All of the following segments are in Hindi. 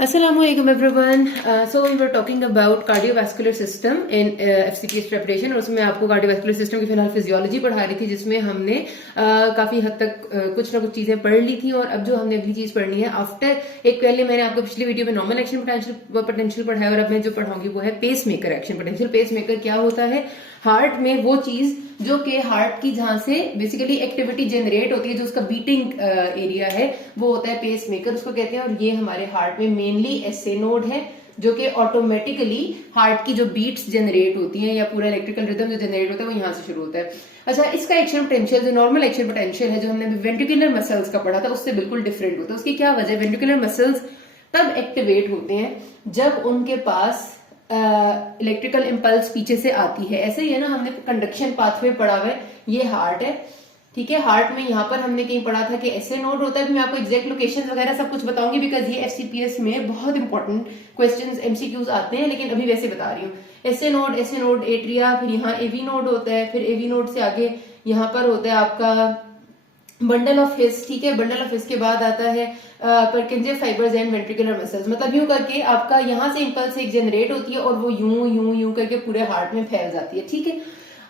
Assalamualaikum everyone. So we were talking about cardiovascular system in FCPS preparation और उसमें आपको cardiovascular system की फिलहाल फिजियोलॉजी पढ़ा रही थी जिसमें हमने काफी हद तक कुछ ना कुछ चीजें पढ़ ली थी और अब जो हमने अगली चीज पढ़नी है आफ्टर एक पहले मैंने आपको पिछली वीडियो में नॉर्मल एक्शन पोटेंशियल पढ़ाया और अब मैं जो पढ़ाऊंगी वो है pacemaker action potential. Pacemaker क्या होता है? हार्ट में वो चीज जो कि हार्ट की जहां से बेसिकली एक्टिविटी जनरेट होती है, जो उसका बीटिंग एरिया है वो होता है पेस मेकर उसको कहते हैं। और ये हमारे हार्ट में मेनली एसए नोड है जो कि ऑटोमेटिकली हार्ट की जो बीट्स जनरेट होती हैं या पूरा इलेक्ट्रिकल रिदम जो जनरेट होता है वो यहाँ से शुरू होता है। अच्छा, इसका एक्शन पोटेंशियल जो नॉर्मल एक्शन पोटेंशियल है जो हमने वेंट्रिकुलर मसल्स का पढ़ा था उससे बिल्कुल डिफरेंट होता है। उसकी क्या वजह? वेंट्रिकुलर मसल्स तब एक्टिवेट होते हैं जब उनके पास इलेक्ट्रिकल इंपल्स पीछे से आती है। ऐसे ही है ना, हमने कंडक्शन पाथवे पढ़ा हुआ है, ये हार्ट है, ठीक है। हार्ट में यहाँ पर हमने कहीं पढ़ा था कि एसए नोड होता है। मैं आपको एग्जैक्ट लोकेशन वगैरह सब कुछ बताऊंगी बिकॉज ये एफसीपीएस में बहुत इंपॉर्टेंट क्वेश्चंस एमसीक्यूज आते हैं, लेकिन अभी वैसे बता रही हूँ। एसए नोड एट्रिया, फिर यहाँ एवी नोड होता है, फिर एवी नोड से आगे यहाँ पर होता है आपका बंडल ऑफ हिस, ठीक है। बंडल ऑफ हिस के बाद आता है परकिंजे फाइबर्स एंड वेंट्रिकुलर मसल्स। मतलब यूं करके आपका यहाँ से इंपल्स एक जनरेट होती है और वो यूं यूं यूं करके पूरे हार्ट में फैल जाती है, ठीक है।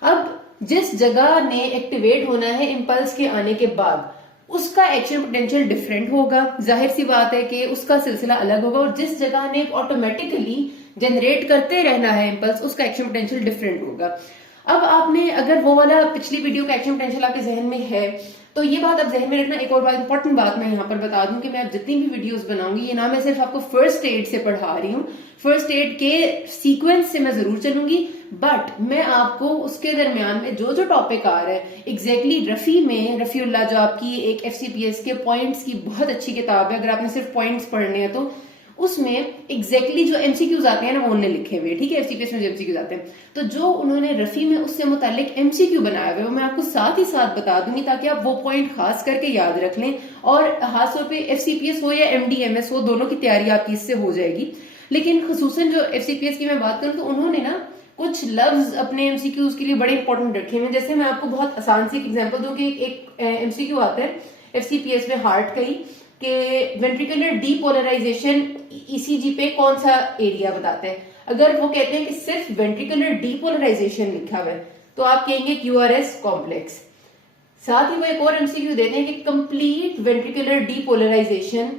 अब जिस जगह ने एक्टिवेट होना है इंपल्स के आने के बाद उसका एक्शन पोटेंशियल डिफरेंट होगा, जाहिर सी बात है कि उसका सिलसिला अलग होगा। और जिस जगह ने ऑटोमेटिकली जनरेट करते रहना है इंपल्स उसका एक्शन पोटेंशियल डिफरेंट होगा। अब आपने अगर वो वाला पिछली वीडियो का एक्शन पोटेंशियल आपके जहन में है तो ये बात आप जहन में रखना। एक और बात इंपॉर्टेंट बात मैं यहाँ पर बता दूं कि मैं अब जितनी भी वीडियोस बनाऊंगी ये ना मैं सिर्फ आपको फर्स्ट एड से पढ़ा रही हूँ, फर्स्ट एड के सीक्वेंस से मैं जरूर चलूंगी, बट मैं आपको उसके दरमियान में जो जो टॉपिक आ रहा है एग्जैक्टली रफी में, रफीउल्लाह जो आपकी एक एफसीपीएस के पॉइंट्स की बहुत अच्छी किताब है, अगर आपने सिर्फ पॉइंट्स पढ़ने हैं तो उसमें एग्जैक्टली जो एमसीक्यूज आते हैं ना वो उन्होंने लिखे हुए, ठीक है। एफसीपीएस में जो एमसीक्यूज आते हैं तो जो उन्होंने रफी में उससे मुतालिक एमसीक्यू बनाए हुए वो मैं आपको साथ ही साथ बता दूंगी ताकि आप वो पॉइंट खास करके याद रख लें और खासतौर पे एफसीपीएस हो या एमडीएमएस हो दोनों की तैयारी आपकी इससे हो जाएगी। लेकिन खसूसन जो एफसीपीएस की मैं बात करूं तो उन्होंने ना कुछ लफ्ज अपने एमसीक्यूज के लिए बड़े इंपॉर्टेंट रखे हुए। जैसे मैं आपको बहुत आसान सी एग्जाम्पल दूं कि एक एमसीक्यू आता है एफसीपीएस में हार्ट का ही कि वेंट्रिकुलर डीपोलराइजेशन ईसीजी पे कौन सा एरिया बताते हैं। अगर वो कहते हैं कि सिर्फ वेंट्रिकुलर डीपोलराइजेशन लिखा हुआ है तो आप कहेंगे क्यूआरएस कॉम्प्लेक्स। साथ ही वो एक और एमसीक्यू देते हैं कि कंप्लीट वेंट्रिकुलर डीपोलराइजेशन,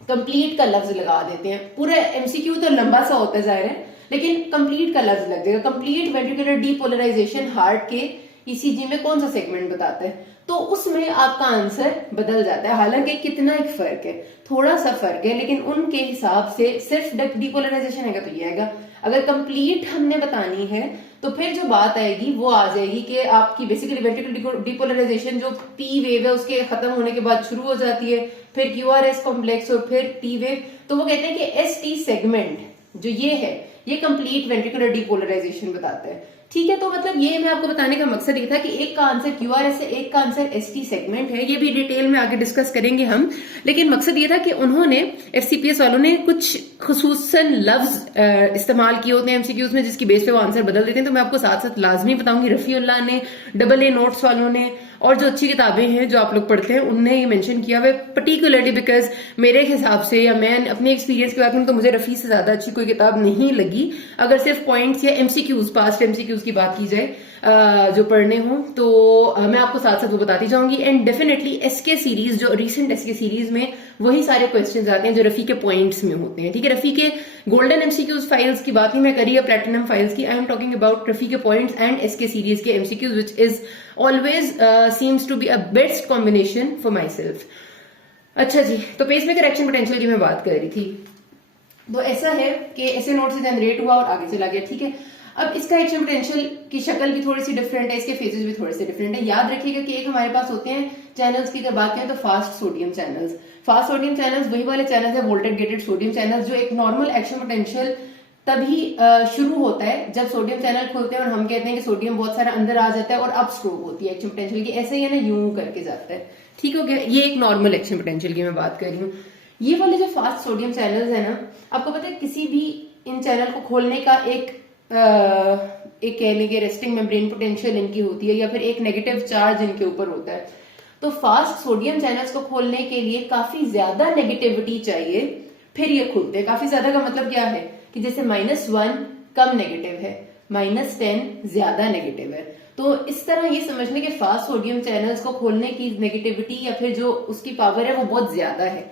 कंप्लीट का लफ्ज लगा देते हैं। पूरा एमसीक्यू तो लंबा सा होता है जाहिर है, लेकिन कंप्लीट का लफ्ज लग जाएगा। कंप्लीट वेंट्रिकुलर डीपोलराइजेशन हार्ट के ईसीजी में कौन सा सेगमेंट बताता है, तो उसमें आपका आंसर बदल जाता है। हालांकि कितना एक फर्क है, थोड़ा सा फर्क है, लेकिन उनके हिसाब से सिर्फ डीपोलराइजेशन आएगा तो ये आएगा। अगर कंप्लीट हमने बतानी है तो फिर जो बात आएगी वो आ जाएगी कि आपकी बेसिकली वेंट्रिकुलर डीपोलराइजेशन जो पी वेव है उसके खत्म होने के बाद शुरू हो जाती है, फिर क्यूआरएस कॉम्प्लेक्स और फिर टी वेव। तो वो कहते हैं कि एस टी सेगमेंट जो ये है ये कंप्लीट वेंट्रिकुलर डीपोलराइजेशन बताता है, ठीक है। तो मतलब ये मैं आपको बताने का मकसद ये था कि एक का आंसर क्यूआरएस है, एक का आंसर एसटी सेगमेंट है। ये भी डिटेल में आगे डिस्कस करेंगे हम, लेकिन मकसद ये था कि उन्होंने एफसीपीएस वालों ने कुछ खुसूसन लफ्ज इस्तेमाल किए होते हैं एमसीक्यूज में जिसकी बेस पे वो आंसर बदल देते हैं। तो मैं आपको साथ साथ लाजमी बताऊंगी रफीउल्लाह ने, डबल ए नोट्स वालों ने और जो अच्छी किताबें हैं जो आप लोग पढ़ते हैं उनने ये मेंशन किया हुआ है, पर्टिकुलरली बिकॉज मेरे हिसाब से या मैं अपने एक्सपीरियंस की बात करूं तो मुझे रफी से ज्यादा अच्छी कोई किताब नहीं लगी अगर सिर्फ पॉइंट्स या एमसीक्यूज, पास्ट एमसीक्यूज की बात की जाए जो पढ़ने हो तो मैं आपको साथ साथ वो बताती जाऊंगी। एंड डेफिनेटली एसके सीरीज, जो रिसेंट एसके सीरीज में वही सारे क्वेश्चंस आते हैं जो रफी के पॉइंट्स में होते हैं, ठीक है। रफी के गोल्डन एमसीक्यूज फाइल्स की बात नहीं मैं करी है, प्लेटिनम फाइल्स की। I am talking about Rafi के पॉइंट्स एंड एसके सीरीज के MCQs which is always seems to be a best combination for myself. अच्छा जी, तो पेस मेकर एक्शन पोटेंशियल की मैं बात कर रही थी। तो ऐसा है कि ऐसे नोट से जनरेट हुआ और आगे चला गया, ठीक है। अब इसका एक्शन पोटेंशियल की शक्ल भी थोड़ी सी डिफरेंट है, इसके फेजेस भी थोड़े से डिफरेंट है। याद रखिएगा कि एक हमारे पास होते हैं चैनल्स की अगर बात करें तो fast sodium channels. Fast sodium channels वही वाले चैनल्स है वोल्टेज गेटेड सोडियम चैनल्स जो एक नॉर्मल एक्शन पोटेंशियल तभी शुरू होता है जब सोडियम चैनल खोलते हैं और हम कहते हैं कि सोडियम बहुत सारा अंदर आ जाता है और अब स्ट्रोक होती है एक्शन पोटेंशियल की। ऐसे ही है ना, यूं करके जाता है, ठीक हो गया। ये एक नॉर्मल एक्शन पोटेंशियल की मैं बात कर रही हूँ। ये वाले जो फास्ट सोडियम चैनल्स है ना, आपको पता है किसी भी इन चैनल को खोलने का एक कह लेंगे रेस्टिंग मेम्ब्रेन पोटेंशियल इनकी होती है या फिर एक नेगेटिव चार्ज इनके ऊपर होता है। तो फास्ट सोडियम चैनल्स को खोलने के लिए काफी ज्यादा नेगेटिविटी चाहिए फिर ये खुलते हैं। काफी ज्यादा का मतलब क्या है कि जैसे -1 कम नेगेटिव है, -10 ज्यादा नेगेटिव है। तो इस तरह ये समझने के फास्ट सोडियम चैनल्स को खोलने की नेगेटिविटी या फिर जो उसकी पावर है वो बहुत ज्यादा है।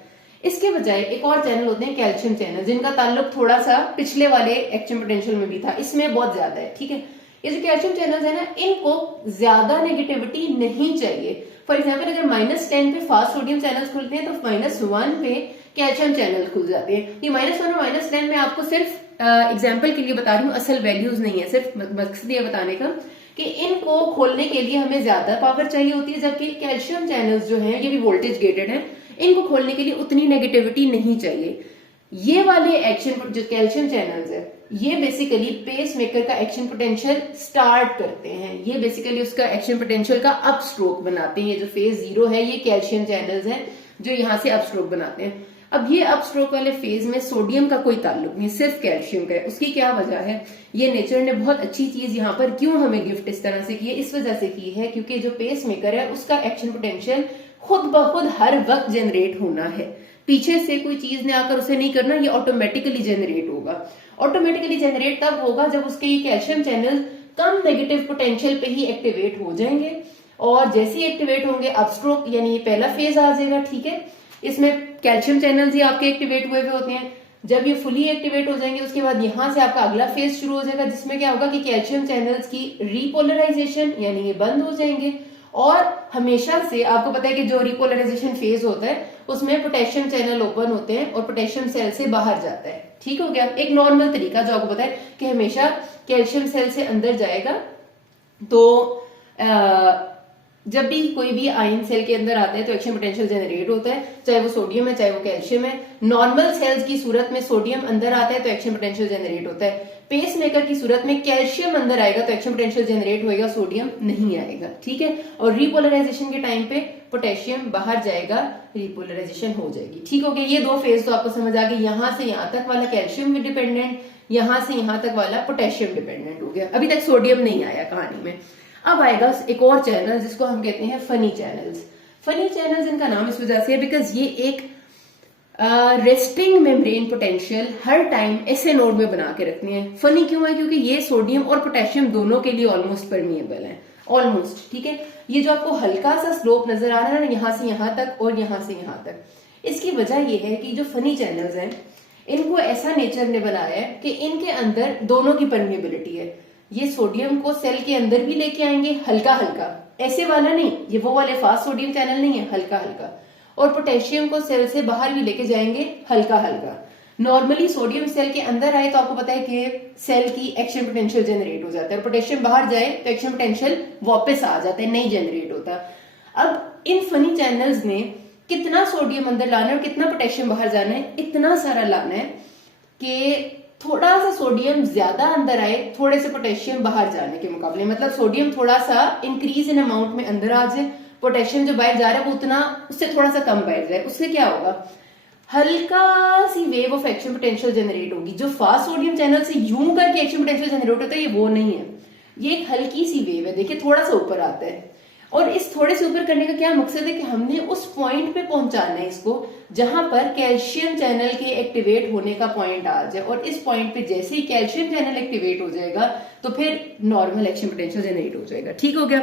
इसके बजाय एक और चैनल होते हैं कैल्शियम चैनल, जिनका ताल्लुक थोड़ा सा पिछले वाले एक्शन पोटेंशियल में भी था, इसमें बहुत ज्यादा है। ठीक है, ये जो कैल्शियम चैनल्स है ना, इनको ज्यादा नेगेटिविटी नहीं चाहिए। फॉर एग्जाम्पल अगर -10 पे फास्ट सोडियम चैनल्स खुलते हैं तो -1 पे कैल्शियम चैनल खुल जाते हैं। ये -1 और -10 में आपको सिर्फ एग्जाम्पल के लिए बता रही हूँ, असल वैल्यूज नहीं है, सिर्फ मकसद ये बताने का कि इनको खोलने के लिए हमें ज्यादा पावर चाहिए होती है, जबकि कैल्शियम चैनल्स जो है ये भी वोल्टेज गेटेड है, इनको खोलने के लिए उतनी नेगेटिविटी नहीं चाहिए। ये वाले एक्शन जो कैल्शियम चैनल्स है ये बेसिकली पेस मेकर का एक्शन पोटेंशियल स्टार्ट करते हैं, ये बेसिकली उसका एक्शन पोटेंशियल का अप स्ट्रोक बनाते हैं। ये जो फेज 0 है ये कैल्शियम चैनल्स हैं जो यहाँ से अप स्ट्रोक बनाते हैं। अब ये अप स्ट्रोक वाले फेज में सोडियम का कोई ताल्लुक नहीं, सिर्फ कैल्शियम का है। उसकी क्या वजह है, ये नेचर ने बहुत अच्छी चीज यहाँ पर क्यों हमें गिफ्ट इस तरह से की है, इस वजह से की है क्योंकि जो पेस मेकर है उसका एक्शन पोटेंशियल खुद ब खुद हर वक्त जनरेट होना है, पीछे से कोई चीज ने आकर उसे नहीं करना, ये ऑटोमेटिकली जनरेट होगा। ऑटोमेटिकली जनरेट तब होगा जब उसके ये कैल्शियम चैनल कम नेगेटिव पोटेंशियल पे ही एक्टिवेट हो जाएंगे, और जैसे ही एक्टिवेट होंगे अपस्ट्रोक यानी ये पहला फेज आ जाएगा। ठीक है, इसमें कैल्शियम चैनल्स ही आपके एक्टिवेट हुए होते हैं। जब ये फुली एक्टिवेट हो जाएंगे उसके बाद यहां से आपका अगला फेज शुरू हो जाएगा, जिसमें क्या होगा कि कैल्शियम चैनल्स की रीपोलराइजेशन यानी ये बंद हो जाएंगे, और हमेशा से आपको पता है कि जो रिपोलराइजेशन फेज होता है उसमें पोटेशियम चैनल ओपन होते हैं और पोटेशियम सेल से बाहर जाता है। ठीक हो गया, एक नॉर्मल तरीका जो आपको पता है कि हमेशा कैल्शियम सेल से अंदर जाएगा। तो जब भी कोई भी आयन सेल के अंदर आता है तो एक्शन पोटेंशियल जनरेट होता है, चाहे वो सोडियम है चाहे वो कैल्शियम है। नॉर्मल सेल्स की सूरत में सोडियम अंदर आता है तो एक्शन पोटेंशियल जनरेट होता है। पेस मेकर की सूरत में कैल्शियम अंदर आएगा तो एक्शन पोटेंशियल जनरेट होएगा, सोडियम नहीं आएगा। ठीक है, और रिपोलराइजेशन के टाइम पे पोटेशियम बाहर जाएगा, रिपोलराइजेशन हो जाएगी। ठीक हो गया, ये दो फेज तो आपको समझ आ गई। यहां से यहां तक वाला कैल्शियम डिपेंडेंट, यहां से यहां तक वाला पोटेशियम डिपेंडेंट हो गया। अभी तक सोडियम नहीं आया कहानी में। अब आएगा एक और चैनल जिसको हम कहते हैं फनी चैनल्स। फनी चैनल्स इनका नाम इस वजह से है बिकॉज ये एक रेस्टिंग मेम्ब्रेन पोटेंशियल हर टाइम ऐसे नोड में बना के रखनी है। फनी क्यों है, क्योंकि ये सोडियम और पोटेशियम दोनों के लिए ऑलमोस्ट परमिएबल है, ऑलमोस्ट। ठीक है, ये जो आपको हल्का सा स्लोप नजर आ रहा है ना यहां से यहां तक और यहां से यहां तक, इसकी वजह ये है कि जो फनी चैनल्स हैं इनको ऐसा नेचर ने बनाया है कि इनके अंदर दोनों की परमिएबिलिटी है। ये सोडियम को सेल के अंदर भी लेके आएंगे हल्का हल्का, ऐसे वाला नहीं, ये वो वाले फास्ट सोडियम चैनल नहीं है, हल्का हल्का, और पोटेशियम को सेल से बाहर भी लेके जाएंगे हल्का हल्का। नॉर्मली सोडियम सेल के अंदर आए तो आपको पता है कि सेल की एक्शन पोटेंशियल जनरेट हो जाता है, और पोटेशियम बाहर जाए तो एक्शन पोटेंशियल वापस आ जाता है, नहीं जनरेट होता। अब इन फनी चैनल्स ने कितना सोडियम अंदर लाना है और कितना पोटेशियम बाहर जाना है, इतना सारा लाना है कि थोड़ा सा सोडियम ज्यादा अंदर आए थोड़े से पोटेशियम बाहर जाने के मुकाबले। मतलब सोडियम थोड़ा सा इंक्रीज इन अमाउंट में अंदर आ जाए, पोटेशियम जो बाहर जा रहा है वो उतना उससे थोड़ा सा कम बाहर जाए। उससे क्या होगा, हल्का सी wave of action potential generate होगी। जो फास्ट सोडियम चैनल से यूं करके एक्शन पोटेंशियल जनरेट होता है ये वो नहीं है, ये एक हल्की सी वेव है। देखिए थोड़ा सा ऊपर आता है, और इस थोड़े से ऊपर करने का क्या मकसद है कि हमने उस पॉइंट पे पहुंचाना है इसको जहां पर कैल्शियम चैनल के एक्टिवेट होने का पॉइंट आ जाए, और इस पॉइंट पे जैसे ही कैल्शियम चैनल एक्टिवेट हो जाएगा तो फिर नॉर्मल एक्शन पोटेंशियल जनरेट हो जाएगा। ठीक हो गया,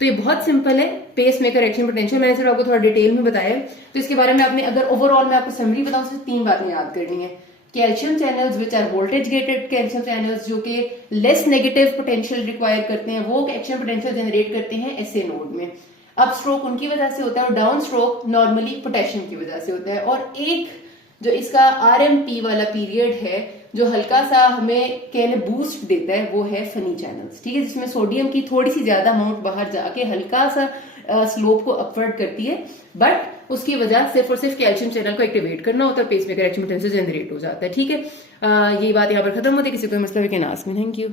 तो ये बहुत सिंपल है पेस मेकर एक्शन पोटेंशियल। मैंने सिर्फ आपको थोड़ा डिटेल में बताया, तो इसके बारे में आपने अगर ओवरऑल मैं आपको समरी बताऊं तो 3 बातें याद करनी है। Calcium channels which are voltage gated calcium channels जो कि लेस नेगेटिव पोटेंशियल रिक्वायर करते हैं, वो एक्शन पोटेंशियल जनरेट करते हैं ऐसे नोड में। अप स्ट्रोक उनकी वजह से होता है और डाउन स्ट्रोक नॉर्मली पोटेशियम की वजह से होता है। और एक जो इसका RMP वाला पीरियड है जो हल्का सा हमें कहने बूस्ट देता है वो है फनी चैनल्स। ठीक है, जिसमें सोडियम की थोड़ी सी ज्यादा अमाउंट बाहर जाके हल्का सा स्लोप को अपवर्ड करती है, बट उसकी वजह सिर्फ और सिर्फ कैल्शियम चैनल को एक्टिवेट करना होता है, pacemaker action potential generate हो जाता है। ठीक है, ये बात यहाँ पर खत्म होती है। किसी को मसला है can ask me. Thank you.